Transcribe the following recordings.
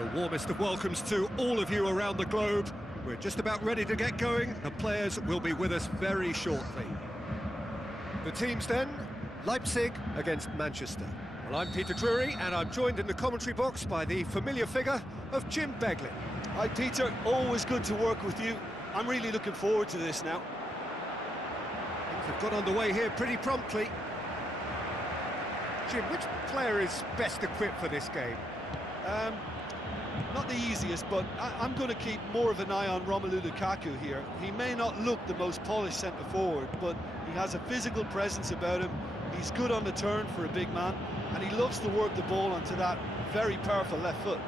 The warmest of welcomes to all of you around the globe. We're just about ready to get going. The players will be with us very shortly. The teams then, Leipzig against Manchester. Well, I'm Peter Drury, and I'm joined in the commentary box by the familiar figure of Jim Beglin. Hi Peter, always good to work with you. I'm really looking forward to this now. Things have got underway here pretty promptly. Jim, which player is best equipped for this game? Not the easiest, but I'm going to keep more of an eye on Romelu Lukaku here. He may not look the most polished centre-forward, but he has a physical presence about him. He's good on the turn for a big man, and he loves to work the ball onto that very powerful left foot.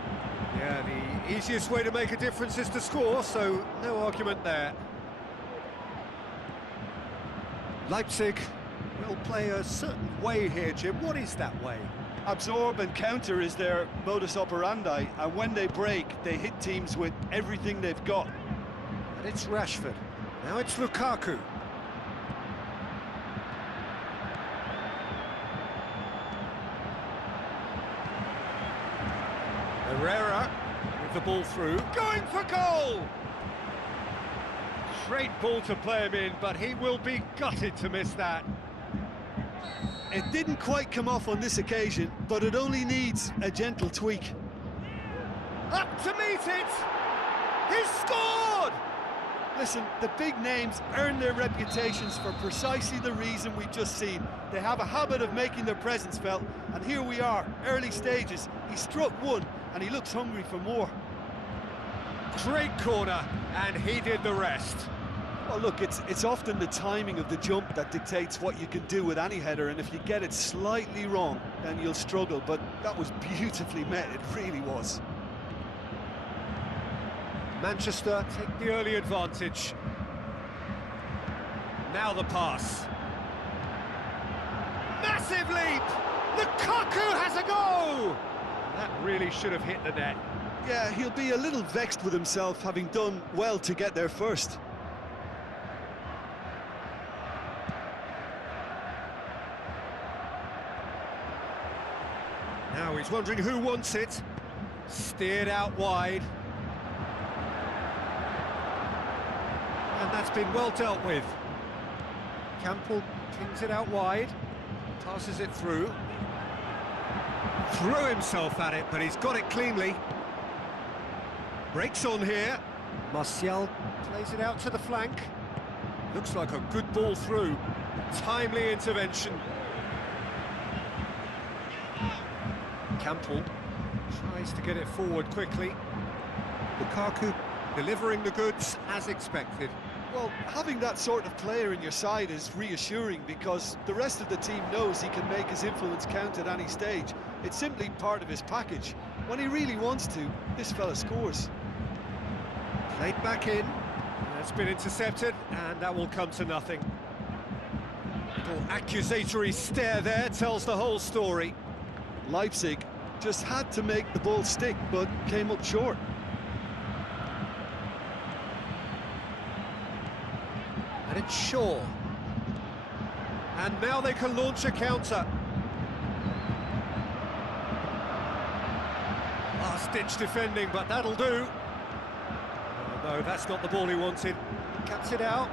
Yeah, the easiest way to make a difference is to score, so no argument there. Leipzig will play a certain way here, Jim. What is that way? Absorb and counter is their modus operandi, and when they break, they hit teams with everything they've got. And it's Rashford. Now it's Lukaku. Herrera with the ball through, going for goal! Great ball to play him in, but he will be gutted to miss that. It didn't quite come off on this occasion, but it only needs a gentle tweak. Up to meet it! He's scored! Listen, the big names earn their reputations for precisely the reason we've just seen. They have a habit of making their presence felt, and here we are, early stages. He struck one, and he looks hungry for more. Great corner, and he did the rest. Well, look, it's often the timing of the jump that dictates what you can do with any header, and if you get it slightly wrong, then you'll struggle, but that was beautifully met, it really was. Manchester take the early advantage. Now the pass. Massive leap! Lukaku has a go! That really should have hit the net. Yeah, he'll be a little vexed with himself, having done well to get there first. Now he's wondering who wants it. Steered out wide. And that's been well dealt with. Campbell kings it out wide. Passes it through. Threw himself at it, but he's got it cleanly. Breaks on here. Martial plays it out to the flank. Looks like a good ball through. Timely intervention. Campbell tries to get it forward quickly. Lukaku delivering the goods as expected. Well, having that sort of player in your side is reassuring because the rest of the team knows he can make his influence count at any stage. It's simply part of his package. When he really wants to, this fella scores. Played back in. That's been intercepted, and that will come to nothing. Little accusatory stare there tells the whole story. Leipzig just had to make the ball stick, but came up short. And it's Shaw. And now they can launch a counter. Last-ditch defending, but that'll do. Oh, no, that's not the ball he wanted. Cuts it out.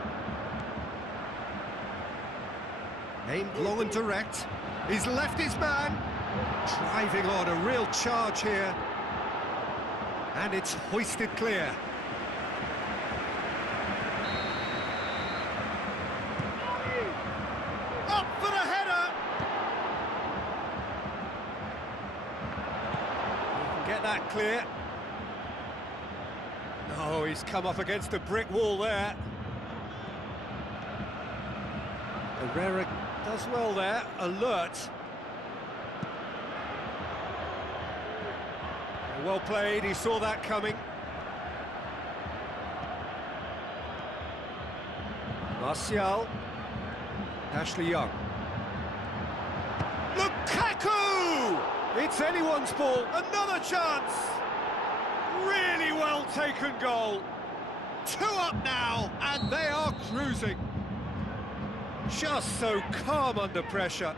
Aimed long and direct. He's left his man. Driving on, a real charge here. And it's hoisted clear. Up for the header! He can get that clear. No, he's come up against a brick wall there. Herrera does well there, alert. Well played, he saw that coming. Martial. Ashley Young. Lukaku! It's anyone's ball, another chance! Really well taken goal. 2 up now, and they are cruising. Just so calm under pressure.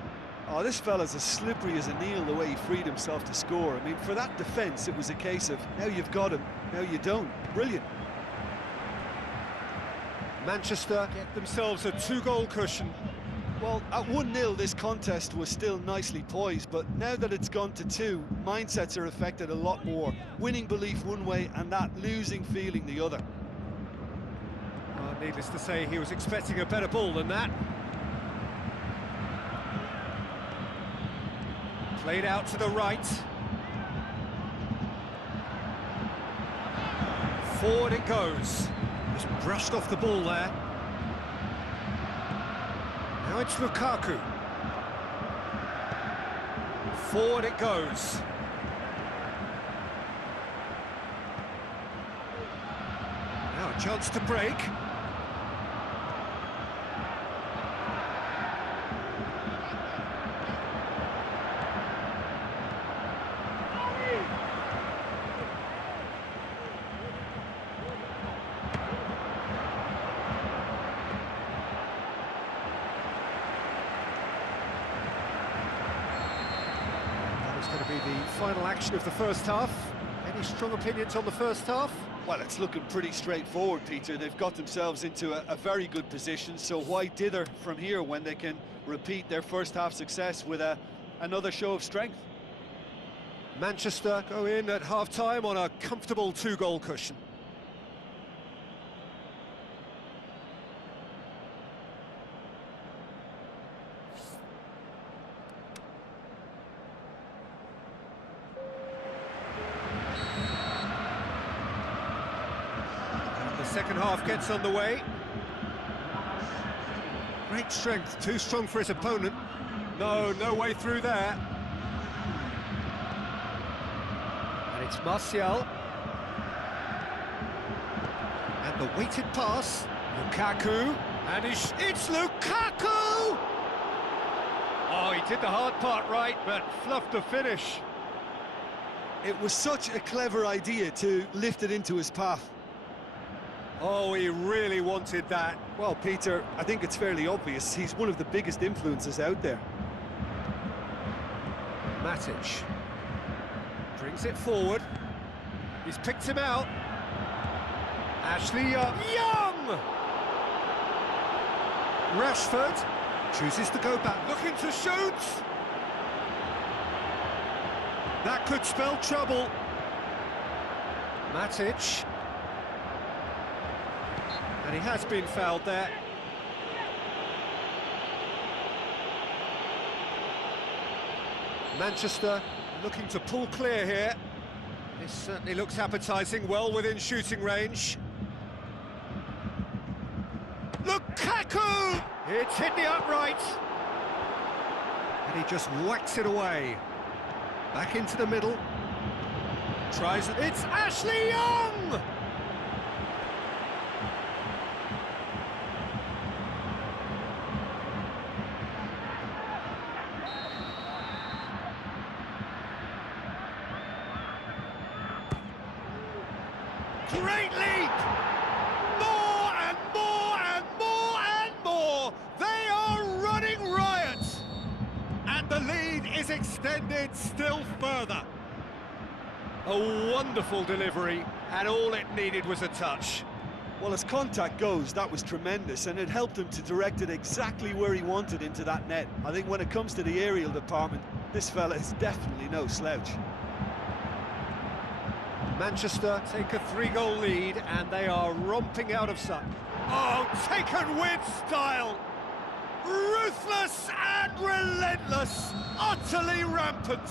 Oh, this fella's as slippery as an eel the way he freed himself to score. I mean, for that defence, it was a case of now you've got him, now you don't. Brilliant. Manchester get themselves a 2-goal cushion. Well, at 1-0, this contest was still nicely poised, but now that it's gone to 2, mindsets are affected a lot more. Winning belief one way and that losing feeling the other. Needless to say, he was expecting a better ball than that. Played out to the right. Forward it goes. Just brushed off the ball there. Now it's Lukaku. Forward it goes. Now a chance to break. Going to be the final action of the first half. Any strong opinions on the first half? Well, it's looking pretty straightforward, Peter. They've got themselves into a very good position, so why dither from here when they can repeat their first half success with another show of strength? Manchester go in at half-time on a comfortable 2-goal cushion. The second half gets underway. Great strength, too strong for his opponent. No way through there. And it's Martial. And the weighted pass. Lukaku. And it's Lukaku! Oh, he did the hard part right, but fluffed the finish. It was such a clever idea to lift it into his path. Oh, he really wanted that. Well, Peter, I think it's fairly obvious. He's one of the biggest influences out there. Matic brings it forward. He's picked him out. Ashley Young! Rashford chooses to go back, looking to shoot. That could spell trouble. Matic. And he has been fouled there. Manchester looking to pull clear here. This certainly looks appetising, well within shooting range. Lukaku! It's hit the upright. And he just whacks it away. Back into the middle. Tries it. It's Ashley Young! Great leap! More and more and more and more! They are running riot! And the lead is extended still further. A wonderful delivery, and all it needed was a touch. Well, as contact goes, that was tremendous, and it helped him to direct it exactly where he wanted into that net. I think when it comes to the aerial department, this fella is definitely no slouch. Manchester take a 3-goal lead, and they are romping out of sight. Oh, taken with style! Ruthless and relentless, utterly rampant.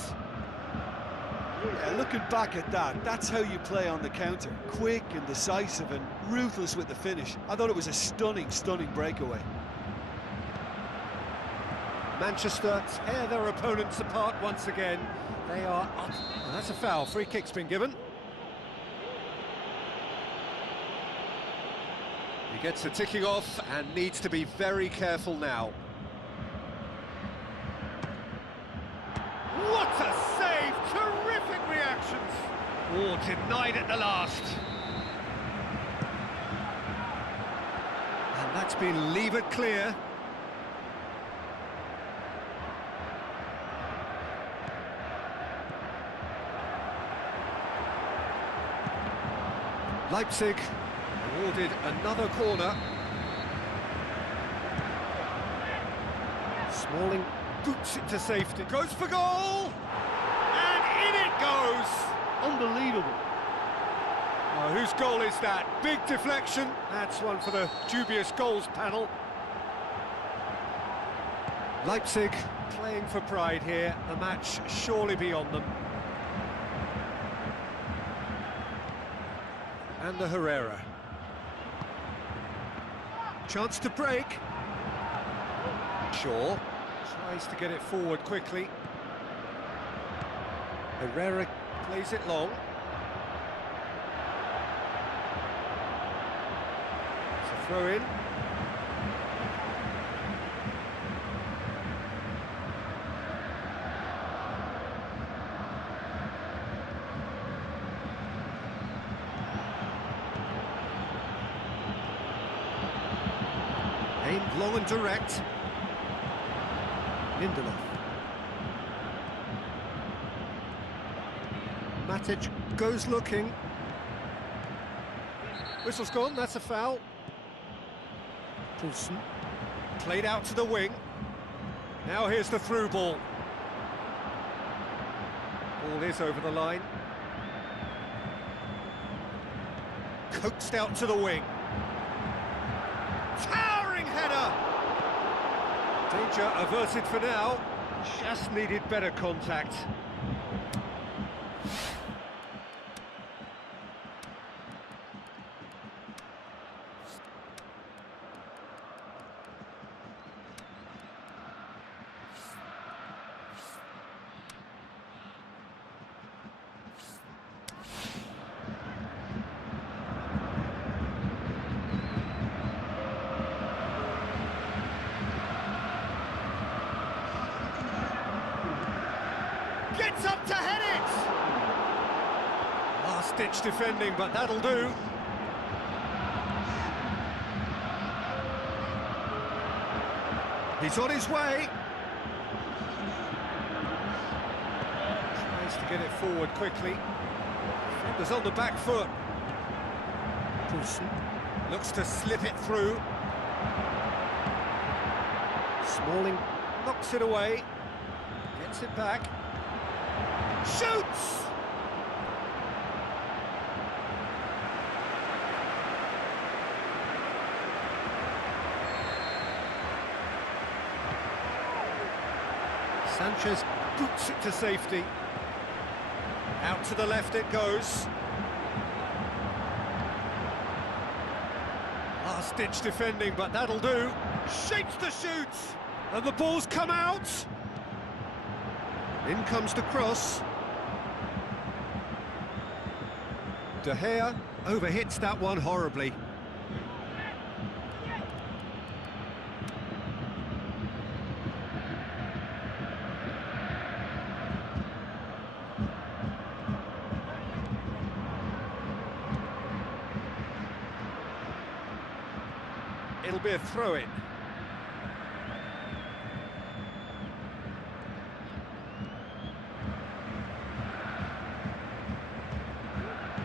Yeah, looking back at that, that's how you play on the counter. Quick and decisive and ruthless with the finish. I thought it was a stunning breakaway. Manchester tear their opponents apart once again. They are up. And that's a foul. Free kick's been given. He gets the ticking off and needs to be very careful now. What a save! Terrific reactions! Oh, denied at the last. And that's been levered clear. Leipzig awarded another corner. Smalling boots it to safety. Goes for goal! And in it goes! Unbelievable. Oh, whose goal is that? Big deflection. That's one for the dubious goals panel. Leipzig playing for pride here. The match surely beyond them. And the Herrera. Chance to break. Shaw tries to get it forward quickly. Herrera plays it long. It's a throw in. Aimed long and direct. Lindelof. Matic goes looking. Whistle's gone, that's a foul. Poulsen played out to the wing. Now here's the through ball. Ball is over the line. Coaxed out to the wing. Towering header! Danger averted for now. Just needed better contact. Gets up to head it! Last-ditch defending, but that'll do. He's on his way. Tries to get it forward quickly. Defender's on the back foot. Poulsen looks to slip it through. Smalling knocks it away. Gets it back. Shoots! Sanchez boots it to safety. Out to the left it goes. Last-ditch defending, but that'll do. Shapes the shoot! And the ball's come out! In comes the cross. De Gea overhits that one horribly. It'll be a throw-in.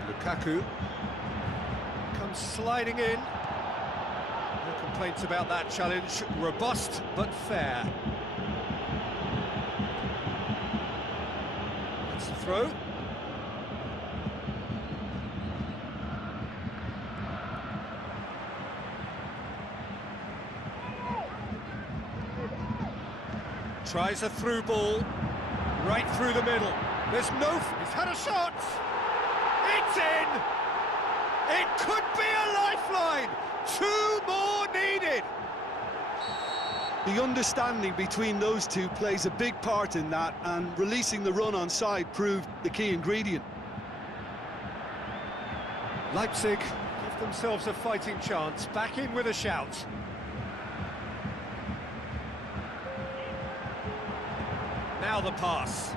Lukaku comes sliding in. No complaints about that challenge. Robust but fair. That's the throw. Tries a through ball. Right through the middle. There's no... He's had a shot! It's in! It could be a lifeline! 2 more needed! The understanding between those two plays a big part in that, and releasing the run on side proved the key ingredient. Leipzig give themselves a fighting chance, back in with a shout. Now the pass.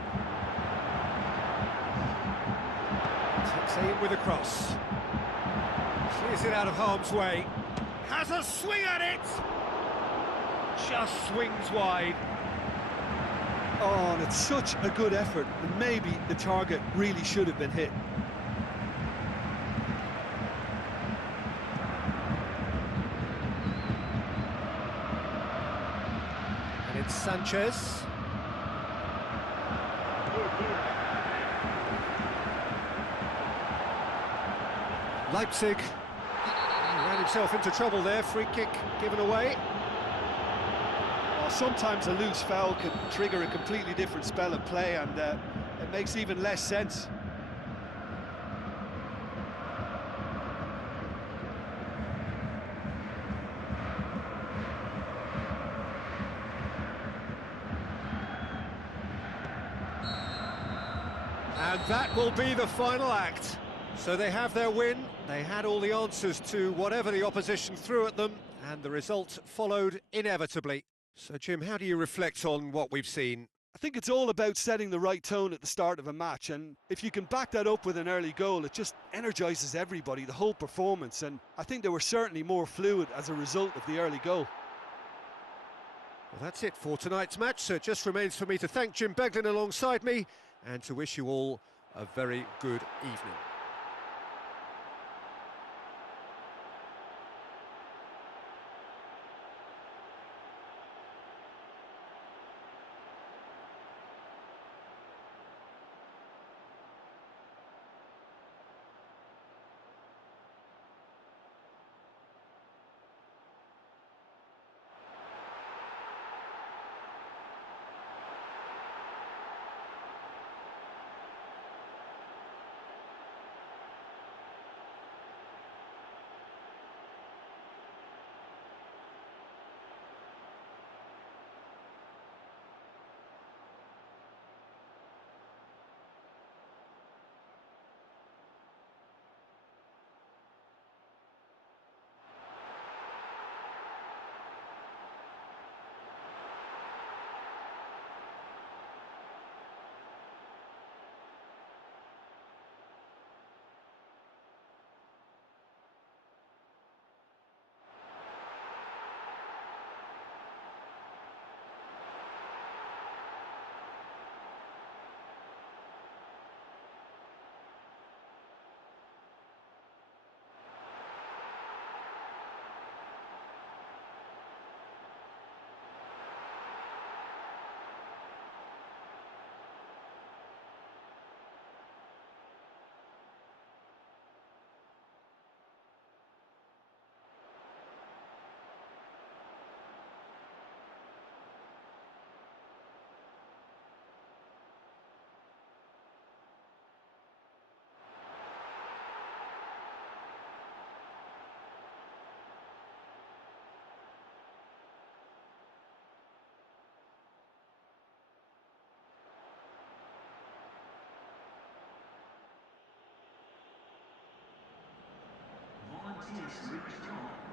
Takes aim with a cross. Clears it out of harm's way. Has a swing at it! Just swings wide. Oh, and it's such a good effort, and maybe the target really should have been hit. It's Sanchez. Leipzig. He ran himself into trouble there, free kick given away. Well, sometimes a loose foul can trigger a completely different spell of play, and it makes even less sense. And that will be the final act. So they have their win, they had all the answers to whatever the opposition threw at them, and the result followed inevitably. So Jim, how do you reflect on what we've seen? I think it's all about setting the right tone at the start of a match, and if you can back that up with an early goal, it just energises everybody, the whole performance, and I think they were certainly more fluid as a result of the early goal. Well, that's it for tonight's match, so it just remains for me to thank Jim Beglin alongside me and to wish you all a very good evening. Volunteers to withdraw.